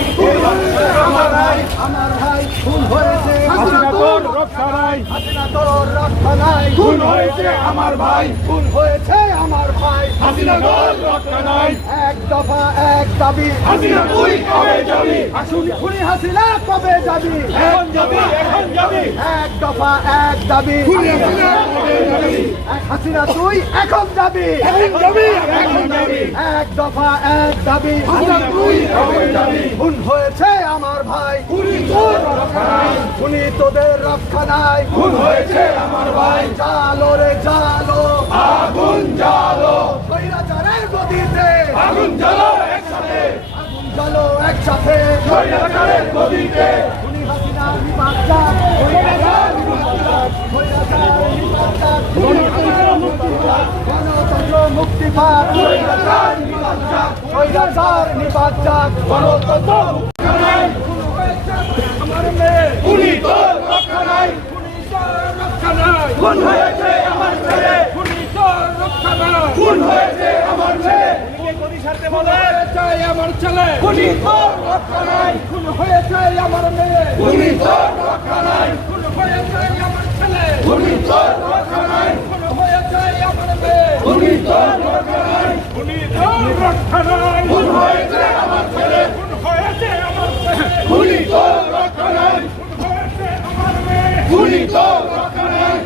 নাই আমার ভাই আমার ভাই খুন হয়েছে। হাসিনা তোর রক্ষা নাই। হাসিনা তোর রক্ষা নাই। খুন হয়েছে আমার ভাই খুন হয়েছে হাসিনা তোর রক্ষা নাই এক দফা এক দাবি। হাসিনা তুই কবে যাবি? আসুন খুনি হাসিনা কবে যাবি? এখন যাবি এখন যাবি। এক দফা এক দাবি। খুনি হাসিনা কবে যাবি? হাসিনা তুই এখন যাবি। এখন যাবি এখন যাবি। এক দফা এক দাবি। হাসিনা তুই কবে যাবি? খুন হয়েছে আমার ভাই। খুনি তোর রক্ষা নাই। খুনি তোদের রক্ষা নাই। খুন হয়েছে আমার ভাই। জালো রে জালো। আগুন জ্বালো একসাথে। আগুন জ্বালো একসাথে। স্বৈরাচারের গদিতে। হাসিনা স্বৈরাচার বিপাকটা গণতন্ত্র মুক্তি পাক। গণতন্ত্র নাই। আমার মেয়ে খুনি তোর রক্ষা নাই। রক্ষা নাই। খুন হয়েছে আমার ছেলে। খুনি তোর রক্ষা নাই। খুন হয়েছে আমার ছেলে যায় আমার ছেলে। খুনি তোর রক্ষা নাই খুন হয়ে যায় আমার মেয়ে। খুনি তোর রক্ষা নাই খুন হয়ে যায় আমার ছেলে। খুনি তোর রক্ষা নাই খুন হয়ে যায় আমার মেয়ে। খুনি তোর রক্ষা নাই খুনি তোর রক্ষা নাই